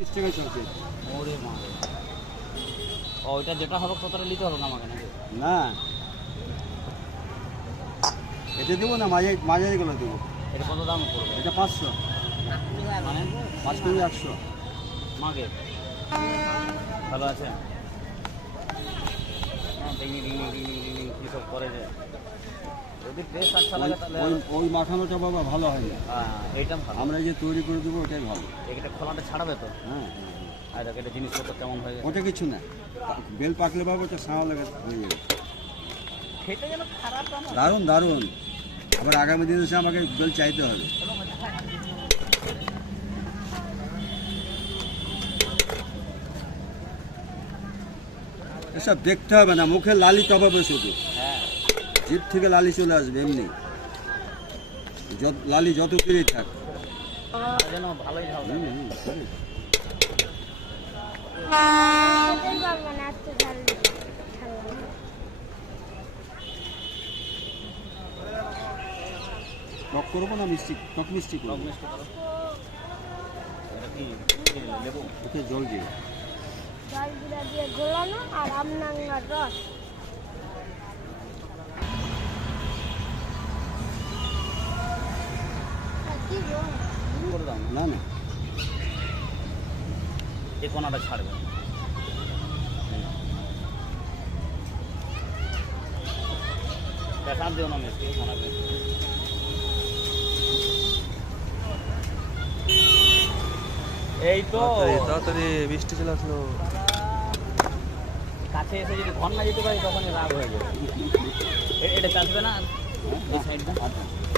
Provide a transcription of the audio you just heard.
ওরে মা ওইটা যেটা হবে ততটা নিতে হবে আমাকে নাকি না এতে দেবো না মাঝে মাঝারিগুলো দেবো এটা কত দাম পড়বে এটা পাঁচশো মানে পাঁচ কেজি একশো মাকে ভালো হ্যাঁ, ডিঙি ডিঙি ডিঙি ডিঙি কী সব করে যে যদি আচ্ছা লাগে তাহলে ওই ওই মাখানোটা বাবা ভালো হয় না। হ্যাঁ এইটা ভালো। আমরা যে তৈরি করে দেবো ওটাই ভালো। এটা খোলাটা ছাড়াবে তো? হ্যাঁ আর এটা জিনিসপত্র কেমন হয়ে ওটা কিছু না। বেল পাকলে বাবা ওটা সাঁওয়া লাগে হয়ে যাবে। খেতে যেন খারাপ দারুণ দারুণ। আবার আগামী দিনে এসে আমাকে বেল চাইতে হবে। এসব দেখতে হবে না মুখে লালি তবাবে শুধু জিভ থেকে লালি চলে আসবে এমনি। লালি যত দূরেই থাক। টক করব না মিষ্টি টক মিষ্টি করব? মিষ্টি করো। এটা কি কি লেবু? ওকে জল দিয়ে। জল দিয়ে গোলানো আর আমনাঙ্গার রস। করে দাও না না। না এই কোনাটা ছাড়বে। দিও না কোনা এই তো। তাড়াতাড়ি বৃষ্টি চলে আসলো। কাছে এসে যদি ঘর না যেতে পারি তখন রাগ হয়ে যাবে। এটা চাষবে না? এই সাইডটা। আচ্ছা।